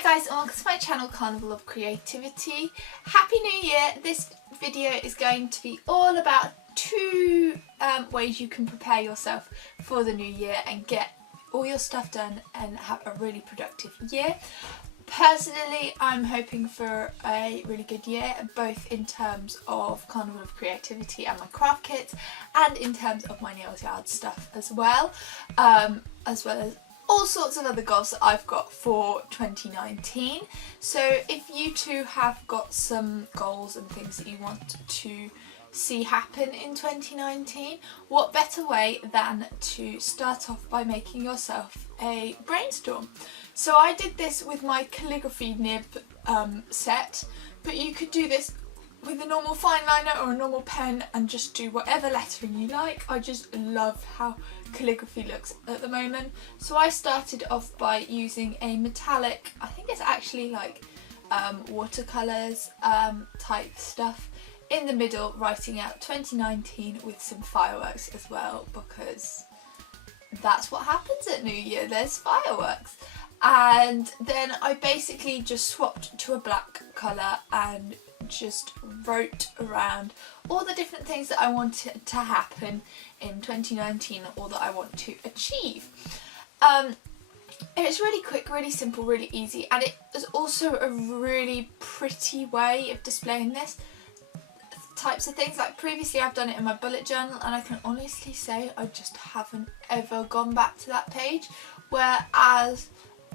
Hi guys, and welcome to my channel Carnival of Creativity. Happy New Year! This video is going to be all about two ways you can prepare yourself for the new year and get all your stuff done and have a really productive year. Personally, I'm hoping for a really good year, both in terms of Carnival of Creativity and my craft kits, and in terms of my nails yard stuff as well as all sorts of other goals that I've got for 2019. So if you too have got some goals and things that you want to see happen in 2019, what better way than to start off by making yourself a brainstorm. So I did this with my calligraphy nib set, but you could do this with a normal fine liner or a normal pen and just do whatever lettering you like. I just love how calligraphy looks at the moment. So I started off by using a metallic, I think it's actually like watercolours type stuff, in the middle, writing out 2019 with some fireworks as well, because that's what happens at New Year, there's fireworks. And then I basically just swapped to a black colour and just wrote around all the different things that I wanted to happen in 2019 or that I want to achieve. It's really quick, really simple, really easy, and it is also a really pretty way of displaying this types of things. Like previously I've done it in my bullet journal and I can honestly say I just haven't ever gone back to that page, whereas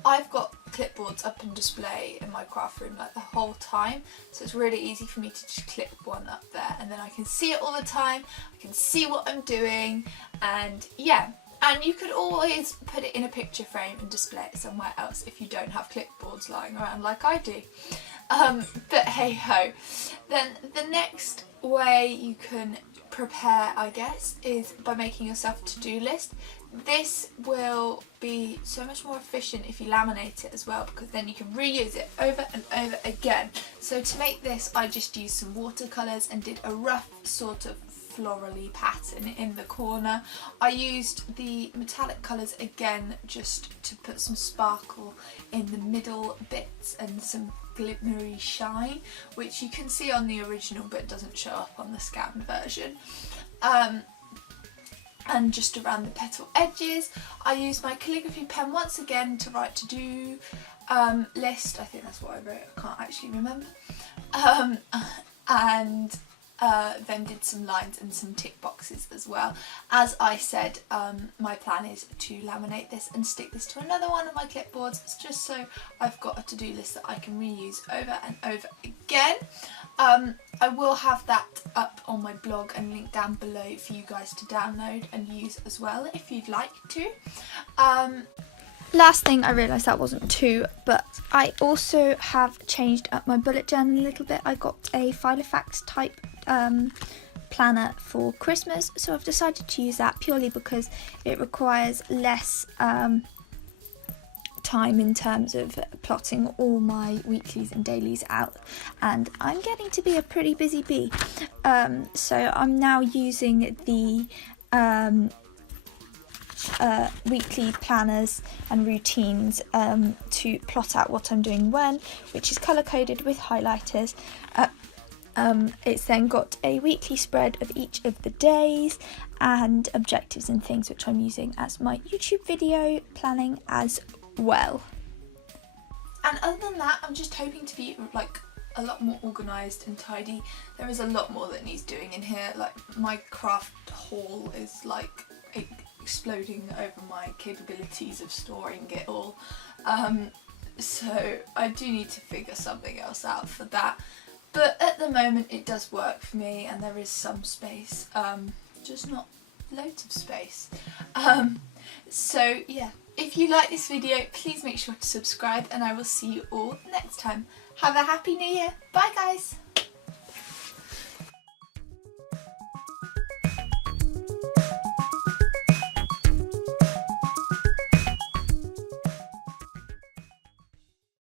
I've got clipboards up on display in my craft room like the whole time, so it's really easy for me to just clip one up there and then I can see it all the time, I can see what I'm doing, and yeah. And you could always put it in a picture frame and display it somewhere else if you don't have clipboards lying around like I do. But hey ho. Then the next way you can prepare, I guess, is by making yourself a to-do list. This will be so much more efficient if you laminate it as well, because then you can reuse it over and over again. So to make this, I just used some watercolours and did a rough sort of florally pattern in the corner. I used the metallic colours again just to put some sparkle in the middle bits and some glimmery shine, which you can see on the original but doesn't show up on the scanned version. And just around the petal edges, I used my calligraphy pen once again to write to-do list. I think that's what I wrote, I can't actually remember. And then did some lines and some tick boxes as well. As I said, my plan is to laminate this and stick this to another one of my clipboards, just so I've got a to-do list that I can reuse over and over again. I will have that up on my blog and link down below for you guys to download and use as well if you'd like to. Last thing, I realised that wasn't two, but I also have changed up my bullet journal a little bit. I got a Filofax type planner for Christmas, so I've decided to use that purely because it requires less time in terms of plotting all my weeklies and dailies out, and I'm getting to be a pretty busy bee. So I'm now using the weekly planners and routines to plot out what I'm doing when, which is colour coded with highlighters. It's then got a weekly spread of each of the days and objectives and things, which I'm using as my YouTube video planning as well. And other than that, I'm just hoping to be like a lot more organised and tidy. There is a lot more that needs doing in here. Like my craft haul is like exploding over my capabilities of storing it all. So I do need to figure something else out for that. But at the moment it does work for me and there is some space, just not loads of space. So yeah, if you like this video, please make sure to subscribe and I will see you all next time. Have a happy new year. Bye guys!